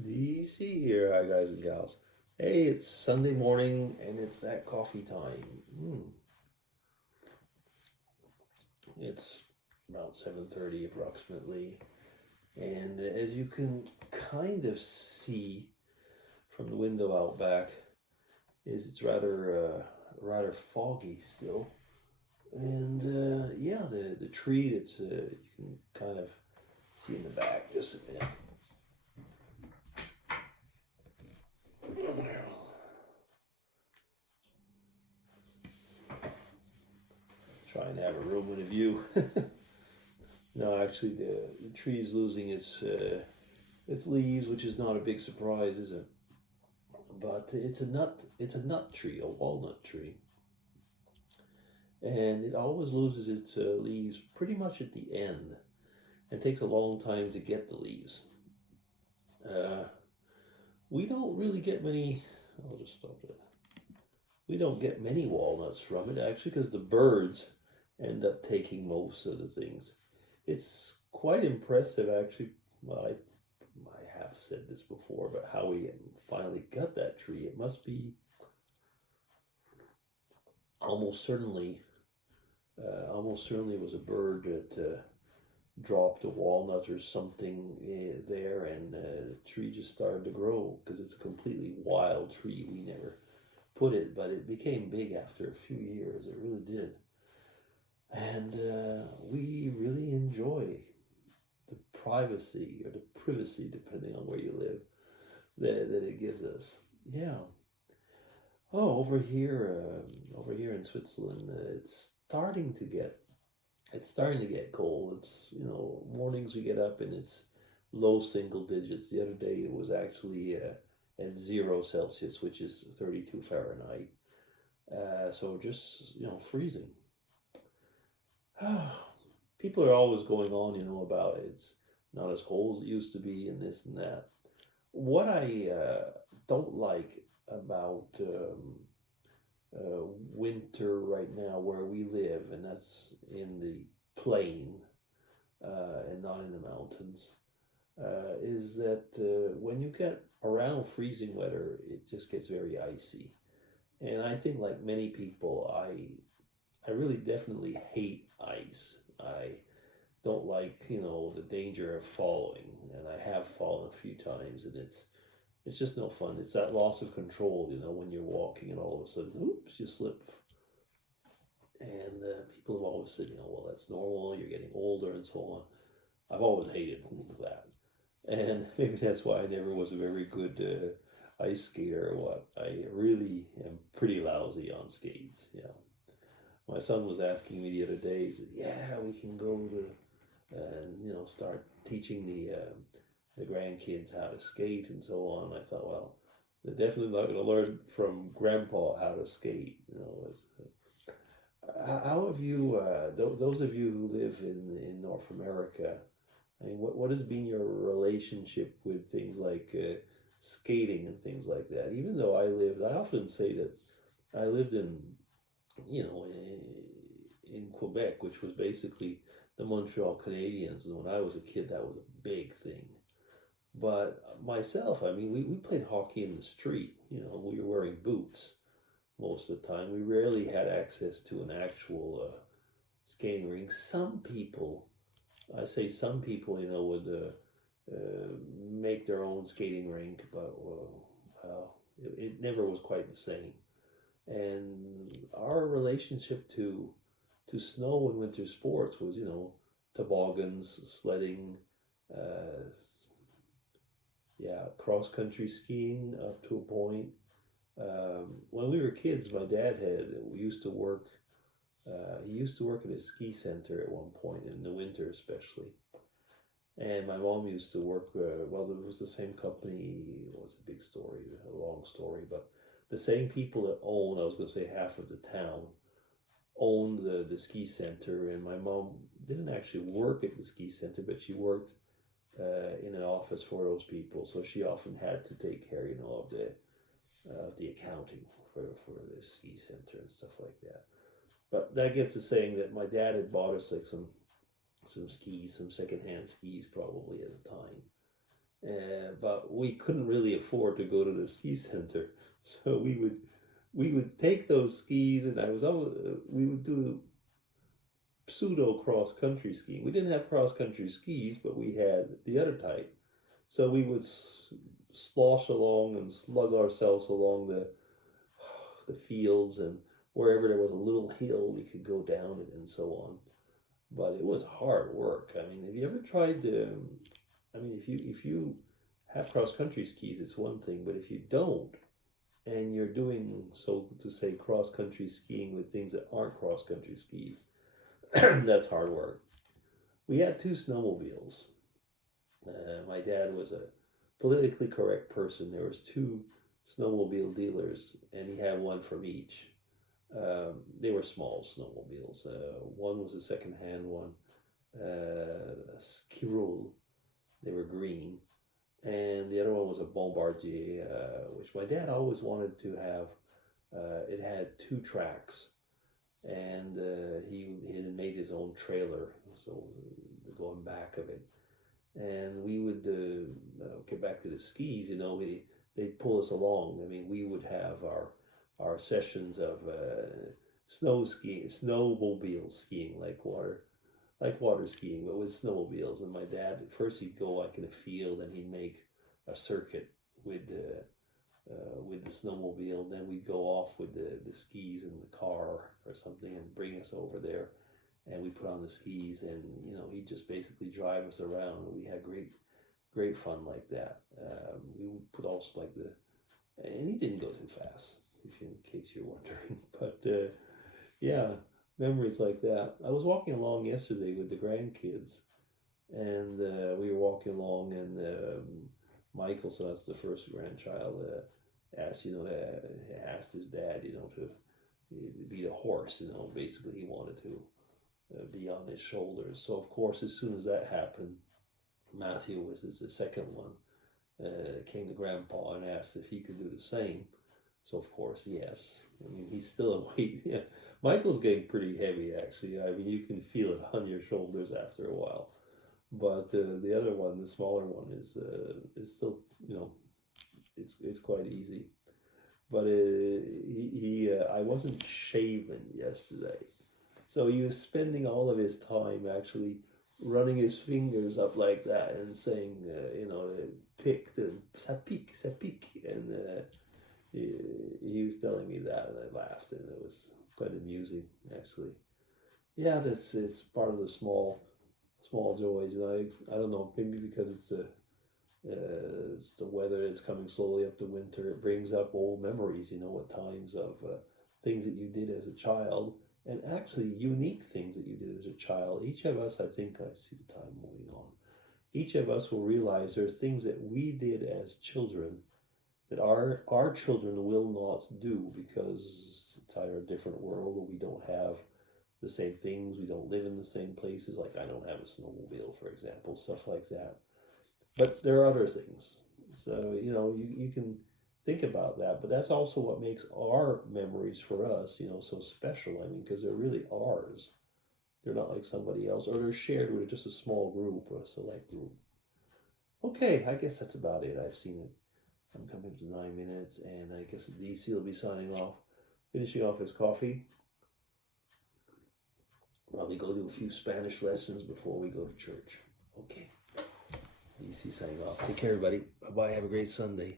DC here, hi guys and gals. Hey, it's Sunday morning and it's that coffee time. It's about 7:30 approximately, and as you can kind of see from the window out back, it's rather foggy still. And yeah, the tree that's you can kind of see in the back. Just a minute. Try and have a room with a view. No, actually, the tree is losing its leaves, which is not a big surprise, is it? But it's a nut tree, a walnut tree, and it always loses its leaves pretty much at the end. It takes a long time to get the leaves. Uh, we don't really get many. I'll just stop it. We don't get many walnuts from it actually, because the birds end up taking most of the things. It's quite impressive, actually. Well, I have said this before, but how we finally got that tree, it must be almost certainly, was a bird that dropped a walnut or something there, and the tree just started to grow because it's a completely wild tree. We never put it, but it became big after a few years. It really did. And we really enjoy the privacy or the privacy, depending on where you live, that it gives us. Yeah. Oh, over here in Switzerland, it's starting to get cold. It's mornings we get up and it's low single digits. The other day it was actually at 0 Celsius, which is 32 Fahrenheit. So just freezing. People are always going on, about it. It's not as cold as it used to be, and this and that. What I don't like about winter right now where we live, and that's in the plain and not in the mountains, is that when you get around freezing weather, it just gets very icy. And I think, like many people, I really definitely hate ice. I don't like, the danger of falling, and I have fallen a few times, and it's just no fun. It's that loss of control, when you're walking and all of a sudden, oops, you slip. And people have always said, well, that's normal. You're getting older and so on. I've always hated that, and maybe that's why I never was a very good ice skater or what. I really am pretty lousy on skates. Yeah. My son was asking me the other day. He said, "Yeah, we can go to and start teaching the grandkids how to skate and so on." I thought, well, they're definitely not going to learn from Grandpa how to skate. How have you, those of you who live in North America? I mean, what has been your relationship with things like skating and things like that? Even though I often say that I lived in Quebec, which was basically the Montreal Canadiens, and when I was a kid, that was a big thing. But myself, I mean, we played hockey in the street. We were wearing boots most of the time. We rarely had access to an actual skating rink. Some people, I say some people, would make their own skating rink, but it never was quite the same. And our relationship to snow and winter sports was, toboggans, sledding, uh, cross country skiing up to a point. When we were kids, my dad used to work. He used to work at a ski center at one point in the winter, especially. And my mom used to work. Well, it was the same company. It was a big story, a long story, but the same people that own, I was going to say half of the town, owned the ski center. And my mom didn't actually work at the ski center, but she worked in an office for those people. So she often had to take care, of the accounting for the ski center and stuff like that. But that gets to saying that my dad had bought us like some skis, some secondhand skis probably at the time. but we couldn't really afford to go to the ski center, so we would take those skis, and we would do pseudo cross country skiing. We didn't have cross country skis, but we had the other type. So we would slosh along and slug ourselves along the fields, and wherever there was a little hill, we could go down it and so on. But it was hard work. I mean, have you ever tried to? I mean, if you have cross country skis, it's one thing, but if you don't, and you're doing, so to say, cross country skiing with things that aren't cross country skis, that's hard work. We had two snowmobiles. My dad was a politically correct person. There was two snowmobile dealers, and he had one from each. They were small snowmobiles. One was a second-hand one, a Skirol. They were green, and the other one was a Bombardier, which my dad always wanted to have. It had two tracks, and he had made his own trailer, so going back of it. And we would get back to the skis. They'd pull us along. I mean, we would have our sessions of snowmobile skiing, like water skiing, but with snowmobiles. And my dad, at first he'd go like in a field, and he'd make a circuit with the snowmobile. Then we'd go off with the skis in the car or something and bring us over there. And we put on the skis, and he'd just basically drive us around. We had great fun like that. We would put also and he didn't go too fast, in case you're wondering. But yeah, memories like that. I was walking along yesterday with the grandkids, and we were walking along, and Michael, so that's the first grandchild, asked his dad, to beat a horse. Basically he wanted to be on his shoulders. So of course, as soon as that happened, Matthew was the second one, came to Grandpa and asked if he could do the same. So of course, yes. I mean, he's still a weight. Yeah. Michael's getting pretty heavy, actually. I mean, you can feel it on your shoulders after a while. But the other one, the smaller one, is still, it's quite easy. But I wasn't shaving yesterday. So he was spending all of his time actually running his fingers up like that and saying, pick, ça pique, and he was telling me that, and I laughed, and it was quite amusing, actually. Yeah, it's part of the small joys, and I don't know, maybe because it's the weather, it's coming slowly up to winter, it brings up old memories, at times of things that you did as a child. And actually unique things that you did as a child. Each of us, I think, I see the time moving on. Each of us will realize there's things that we did as children that our children will not do, because it's either a different world, or we don't have the same things. We don't live in the same places. Like I don't have a snowmobile, for example, stuff like that. But there are other things. So, you can think about that, but that's also what makes our memories for us, so special. I mean, because they're really ours. They're not like somebody else, or they're shared with just a small group or a select group. Okay, I guess that's about it. I've seen it. I'm coming to 9 minutes, and I guess DC will be signing off, finishing off his coffee. Probably go do a few Spanish lessons before we go to church. Okay. DC signing off. Take care, everybody. Bye-bye. Have a great Sunday.